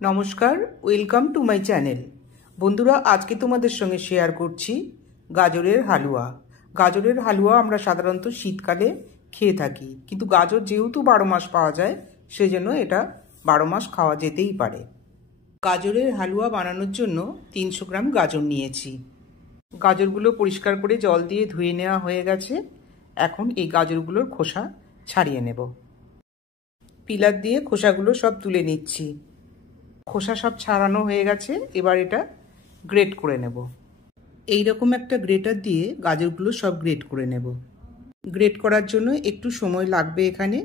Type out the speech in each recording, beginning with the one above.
নমস্কার, welcome to my channel. বন্ধুরা, আজকে তোমাদের সঙ্গে শেয়ার করছি গাজরের হালুয়া। গাজরের হালুয়া আমরা সাধারণত শীতকালে খেয়ে থাকি, কিন্তু গাজর যেহেতু 12 মাস পাওয়া যায়, সেজন্য এটা 12 মাস খাওয়া যেতেই পারে। গাজরের হালুয়া বানানোর জন্য 300 গ্রাম গাজর নিয়েছি। গাজরগুলো পরিষ্কার করে জল দিয়ে ধুয়ে নেওয়া হয়ে গেছে। এখন এই গাজরগুলোর খোসা ছাড়িয়ে নেব। পিলার দিয়ে খোসাগুলো সব তুলে নিচ্ছি। খোসা সব ছাড়ানো হয়ে গেছে, এবার এটা গ্রেট করে নেব। এই রকম একটা গ্রেটার দিয়ে গাজরগুলো সব গ্রেট করে নেব। গ্রেট করার জন্য একটু সময় লাগবে, এখানে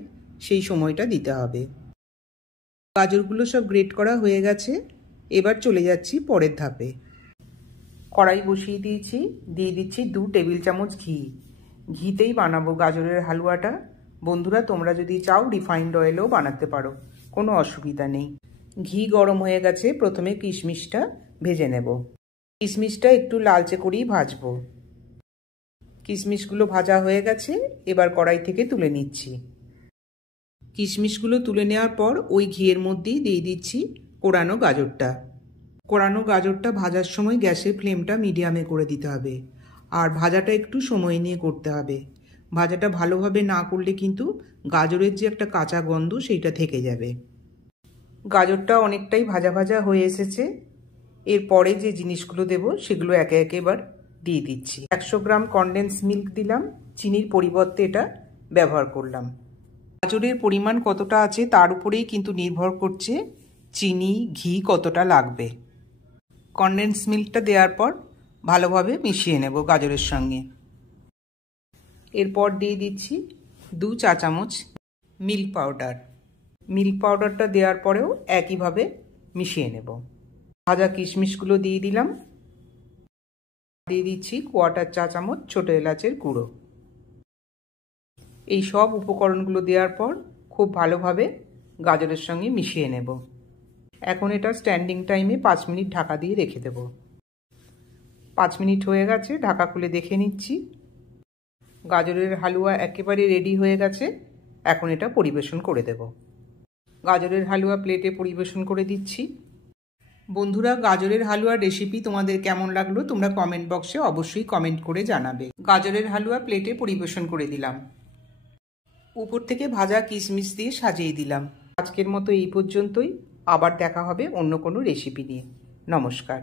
সেই সময়টা দিতে হবে। গাজরগুলো সব গ্রেট করা হয়ে গেছে, এবার চলে যাচ্ছি পরের ধাপে। কড়াই বসিয়ে দিয়েছি, দিয়ে দিচ্ছি 2 টেবিল চামচ ঘি। ঘিতেই বানাবো গাজরের হালুয়াটা। বন্ধুরা, তোমরা যদি চাও রিফাইন্ড অয়েলেও বানাতে পারো, কোনো অসুবিধা নেই। ঘি গরম হয়ে গেছে, প্রথমে কিশমিশটা ভেজে নেব। কিশমিশটা একটু লালচে করেই ভাজবো। কিশমিশগুলো ভাজা হয়ে গেছে, এবার কড়াই থেকে তুলে নিচ্ছি। কিশমিশগুলো তুলে নেওয়ার পর ওই ঘিয়ের মধ্যেই দিয়ে দিচ্ছি কোড়ানো গাজরটা। কোড়ানো গাজরটা ভাজার সময় গ্যাসের ফ্লেমটা মিডিয়ামে করে দিতে হবে, আর ভাজাটা একটু সময় নিয়ে করতে হবে। ভাজাটা ভালোভাবে না করলে কিন্তু গাজরের যে একটা কাঁচা গন্ধ সেইটা থেকে যাবে। গাজরটা অনেকটাই ভাজা ভাজা হয়ে এসেছে। এরপরে যে জিনিসগুলো দেব সেগুলো একে একে এবার দিয়ে দিচ্ছি। 100 গ্রাম কনডেন্স মিল্ক দিলাম, চিনির পরিবর্তে এটা ব্যবহার করলাম। গাজরের পরিমাণ কতটা আছে তার উপরেই কিন্তু নির্ভর করছে চিনি ঘি কতটা লাগবে। কনডেন্স মিল্কটা দেওয়ার পর ভালোভাবে মিশিয়ে নেব গাজরের সঙ্গে। এরপর দিয়ে দিচ্ছি 2 চা চামচ মিল্ক পাউডার। মিল্ক পাউডারটা দেওয়ার পরেও একইভাবে মিশিয়ে নেব। ভাজা কিশমিশগুলো দিয়ে দিলাম। দিয়ে দিচ্ছি 1/4 চা চামচ ছোটো এলাচের গুঁড়ো। এই সব উপকরণগুলো দেওয়ার পর খুব ভালোভাবে গাজরের সঙ্গে মিশিয়ে নেব। এখন এটা স্ট্যান্ডিং টাইমে 5 মিনিট ঢাকা দিয়ে রেখে দেব। 5 মিনিট হয়ে গেছে, ঢাকা খুলে দেখে নিচ্ছি। গাজরের হালুয়া একেবারে রেডি হয়ে গেছে। এখন এটা পরিবেশন করে দেব। গাজরের হালুয়া প্লেটে পরিবেশন করে দিচ্ছি। বন্ধুরা, গাজরের হালুয়ার রেসিপি তোমাদের কেমন লাগলো তোমরা কমেন্ট বক্সে অবশ্যই কমেন্ট করে জানাবে। গাজরের হালুয়া প্লেটে পরিবেশন করে দিলাম। উপর থেকে ভাজা কিশমিশ দিয়ে সাজিয়ে দিলাম। আজকের মতো এই পর্যন্তই। আবার দেখা হবে অন্য কোনো রেসিপি নিয়ে। নমস্কার।